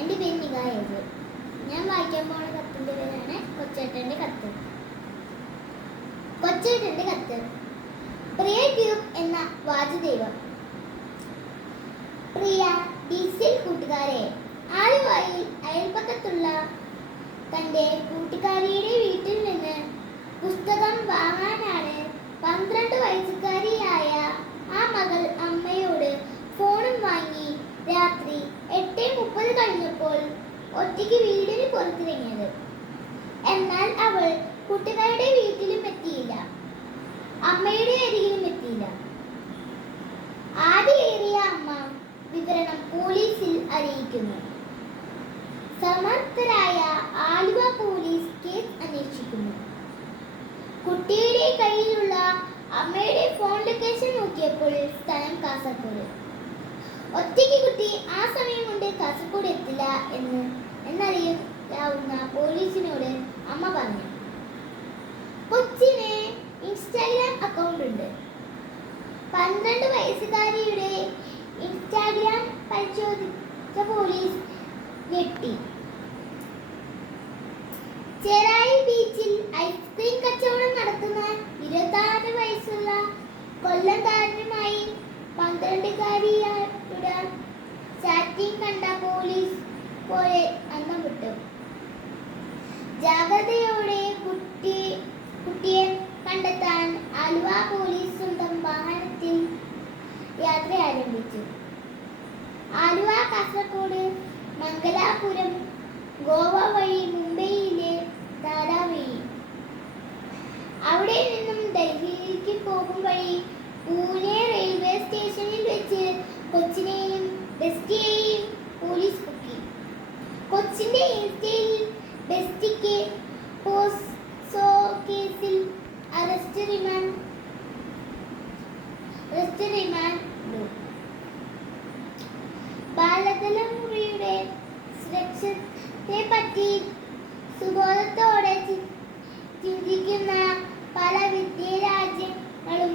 എൻ്റെ പേര് നികായത്. ഞാൻ വായിക്കാൻ പോണ കത്തിൻ്റെ പേരാണ് കൊച്ചേട്ടൻ്റെ കത്ത്. കൊച്ചേട്ടൻ്റെ കത്ത്. പ്രിയ ട്യൂബ് എന്ന വാചുദൈവം. പ്രിയ ഡീസൽ കൂട്ടുകാരെ, ആലുവായിൽ അയൽപക്കത്തുള്ള തൻ്റെ കൂട്ടുകാരിയുടെ വീട്ടിൽ നിന്ന് പുസ്തകം വാങ്ങാനാണ് 12 വയസ്സുകാരിയായ ആ മകൾ അമ്മയോട് ഫോണും വാങ്ങി രാത്രി 8:30 കഴിഞ്ഞപ്പോൾ ഒറ്റയ്ക്ക് വീടിന് പുറത്തിറങ്ങിയത്. എന്നാൽ അവൾ കൂട്ടുകാരുടെ വീട്ടിലും എത്തിയില്ല, അമ്മയുടെ അരികിലും എത്തിയില്ല. ആദിയേറിയ അമ്മ വിവരണം പോലീസിൽ അറിയിക്കുന്നു. സമർത്ഥരായ ആലുവ പോലീസ് കേസ് അന്വേഷിക്കുന്നു. കുട്ടിയുടെ കയ്യിലുള്ള അമ്മയുടെ ഫോൺ ലൊക്കേഷൻ നോക്കിയപ്പോൾ സ്ഥലം കാസർഗോഡ്. ഒറ്റയ്ക്ക് കുട്ടി ആ സമയം കൊണ്ട് കാസർഗോഡ് എത്തില്ല എന്നറിയാവുന്ന പോലീസിനോട് അമ്മ പറഞ്ഞു. കൊച്ചിന് ഇൻസ്റ്റാഗ്രാം അക്കൗണ്ട് ഉണ്ട്. 12 വയസ്സുകാരിയുടെ ഇൻസ്റ്റാഗ്രാം പരിശോധിച്ച പോലീസ് ഞെട്ടി. ചെറായി ബീച്ചിൽ ഐസ്ക്രീം കച്ചവടം നടത്തുന്ന 26 വയസ്സുള്ള കൊല്ലംകാരനുമായി 12-കാരിയുടെ ചാറ്റിംഗ് കണ്ട പോലീസ് പോലെ അന്തം വിട്ടു. ജാഗ്രതയോടെ കുട്ടിയെ കണ്ടെത്താൻ ആലുവ പോലീസ് സ്വന്തം വാഹനത്തിൽ യാത്ര ആരംഭിച്ചു. ആലുവ, കാസർഗോഡ്, മംഗലാപുരം, ഗോവ വഴി മുംബൈയിലെ ദാദാ വഴി. അവിടെ നിന്നും ഡൽഹിയിലേക്ക് പോകും വഴി പൂനെ റെയിൽവേ സ്റ്റേഷനിൽ വെച്ച് കൊച്ചിനെയും ബെസ്റ്റിയെയും പോലീസ് പൊക്കി. കൊച്ചിന്റെ ഇൻസ്റ്റയിൽ ബെസ്റ്റിക്ക് പോക്സോ കേസിൽ അറസ്റ്റ് റിമാൻഡ്. ബാലതലമുറയുടെ സുരക്ഷത്തെ പറ്റി സുബോധത്തോടെ ചിന്തിക്കുന്ന പല വിദ്യാരാജ്യങ്ങളും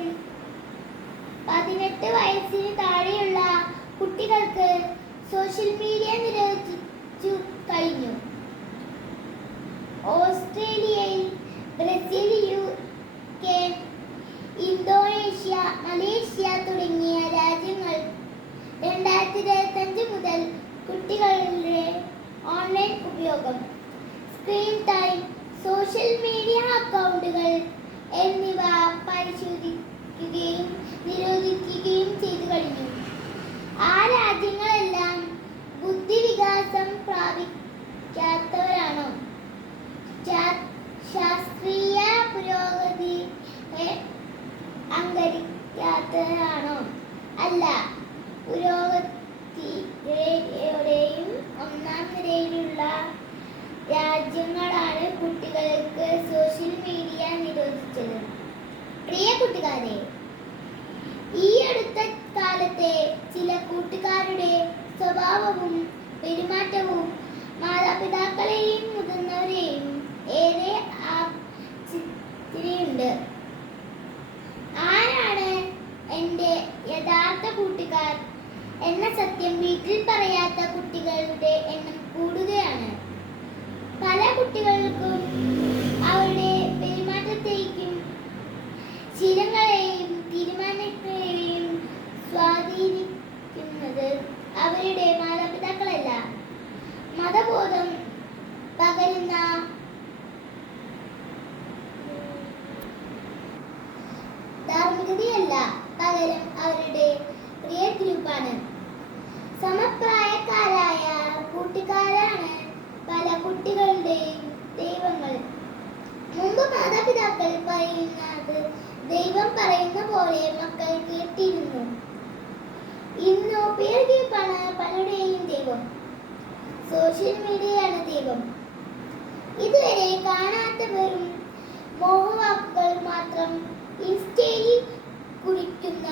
18 വയസ്സിന് താഴെയുള്ള കുട്ടികൾക്ക് സോഷ്യൽ മീഡിയ നിരോധിച്ചു കഴിഞ്ഞു. ഓസ്ട്രേലിയയിൽ, ബ്രസീൽ, UK, ഇന്തോനേഷ്യ, മലേഷ്യ തുടങ്ങിയ രാജ്യങ്ങൾ 2025 മുതൽ കുട്ടികളുടെ ഓൺലൈൻ ഉപയോഗം, സ്ക്രീൻ ടൈം, സോഷ്യൽ മീഡിയ അക്കൗണ്ടുകൾ എന്നിവ പരിശോധിക്കുകയും നിരോധിക്കുകയും ചെയ്തു കഴിഞ്ഞു. ആ രാജ്യങ്ങളെല്ലാം ബുദ്ധിവികാസം പ്രാപിക്കാത്തവരാണോ? ശാസ്ത്രീയ പുരോഗതിയെ അംഗീകരിക്കാത്തവരാണോ? അല്ല, പുരോഗതിയുടെയും ഒന്നാം നിരയിലുള്ള രാജ്യങ്ങളാണ് കുട്ടികൾക്ക് സോഷ്യൽ മീഡിയ നിരോധിച്ചത്. പ്രിയ കൂട്ടുകാരെ, ഈ അടുത്ത കാലത്തെ ചില കൂട്ടുകാരുടെ സ്വഭാവവും പെരുമാറ്റവും മാതാപിതാക്കളെയും മുതിർന്നവരെയും ഏറെ ആശ്ചര്യമുണ്ട്. ആരാണ് എൻ്റെ യഥാർത്ഥ കൂട്ടുകാർ എന്ന സത്യം വീട്ടിൽ പറയാത്ത കുട്ടികളുടെ എണ്ണം കൂടുകയാണ്. പല കുട്ടികൾക്കും അവരുടെ പെരുമാറ്റത്തെയും ശീലങ്ങളെയും തീരുമാനങ്ങളെയും സ്വാധീനിക്കുന്നത് അവരുടെ മാതാപിതാക്കളല്ല, മതബോധം പകരുന്ന ധാർമ്മികതയല്ല, പകരം അവരുടെ പ്രിയ ഗ്രൂപ്പാണ്. സമപ്രായക്കാരായ കൂട്ടുകാരാണ് പല കുട്ടികളുടെയും ദൈവങ്ങൾ. മുമ്പ് മാതാപിതാക്കൾ പറയുന്നത് ദൈവം പറയുന്ന പോലെ മക്കൾ കേട്ടിരുന്നു. ഇന്ന് പിയർ ഗ്രൂപ്പാണ് പലരുടെയും ദൈവം. സോഷ്യൽ മീഡിയയാണ് ദൈവം. ഇതുവരെ കാണാത്ത വെറും മോഹവാക്കുകൾ മാത്രം ഇൻസ്റ്റയിൽ കുറിക്കുന്ന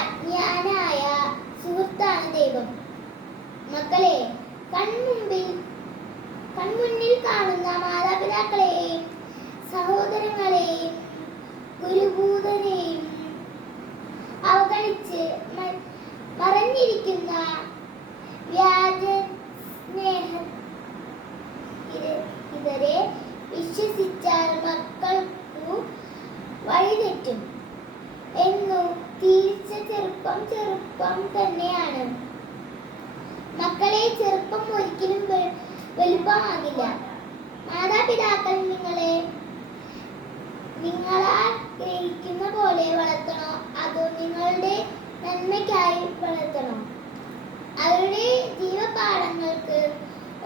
അജ്ഞാനായ സുഹൃത്താണ് ദൈവം. മക്കളെ, കൺമുന്നിൽ കാണുന്ന മാതാപിതാക്കളെയും സഹോദരങ്ങളെയും ഗുരുഭൂതരെയും അവഗണിച്ച് മറഞ്ഞിരിക്കുന്ന വ്യാജ വിശ്വസിച്ചാൽ മക്കൾക്കു വഴിതെറ്റും എന്നു തീർച്ച ചെറുപ്പം തന്നെയാണ്. മക്കളെ, ചെറുപ്പം ഒരിക്കലും വലുപ്പമാകില്ല. മാതാപിതാക്കൾ നിങ്ങളാൽ ഗ്രഹിക്കുന്ന പോലെ വളർത്തണോ അതോ നിങ്ങളുടെ നന്മയ്ക്കായി വളർത്തണോ? അവരുടെ ജീവപാഠങ്ങൾക്ക്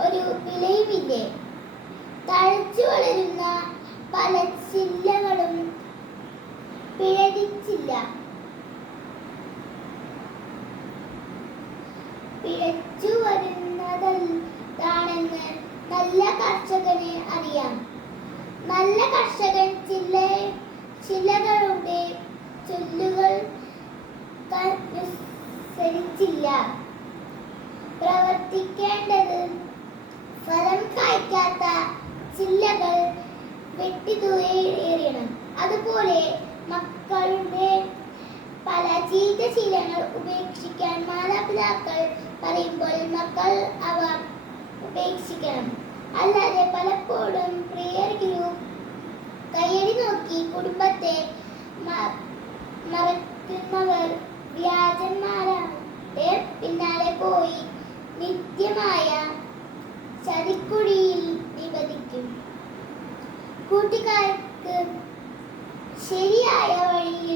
ഒരു വിലയുമില്ലേ? തഴച്ചു വളരുന്ന പല ചില്ലകളും പിഴച്ചു വരുന്നതാണെന്ന് നല്ല കർഷകന് അറിയാം. നല്ല കർഷകൻ ചില്ലകളുടെ ചൊല്ലുകൾ അനുസരിച്ചില്ല പ്രവർത്തിക്കേണ്ടത്. ഫലം കായ്ക്കാത്ത ചില്ലകൾ വെട്ടിദൂരെ എറിയണം. അതുപോലെ മക്കളുടെ പല ചീത്ത ശീലങ്ങൾ ഉപേക്ഷിക്കാൻ മാതാപിതാക്കൾ പറയുമ്പോൾ മക്കൾ അവ ഉപേക്ഷിക്കണം. അല്ലാതെ പലപ്പോഴും പ്രെയർ ഗ്രൂപ്പ് കയ്യടി നോക്കി കുടുംബത്തെ മറക്കുന്നവർ വ്യാജന്മാരുടെ പിന്നാലെ പോയി നിത്യമായ ചതിക്കുഴിയിൽ നിപതിക്കും. കൂട്ടുകാർക്ക് ശരിയായ വഴിയിൽ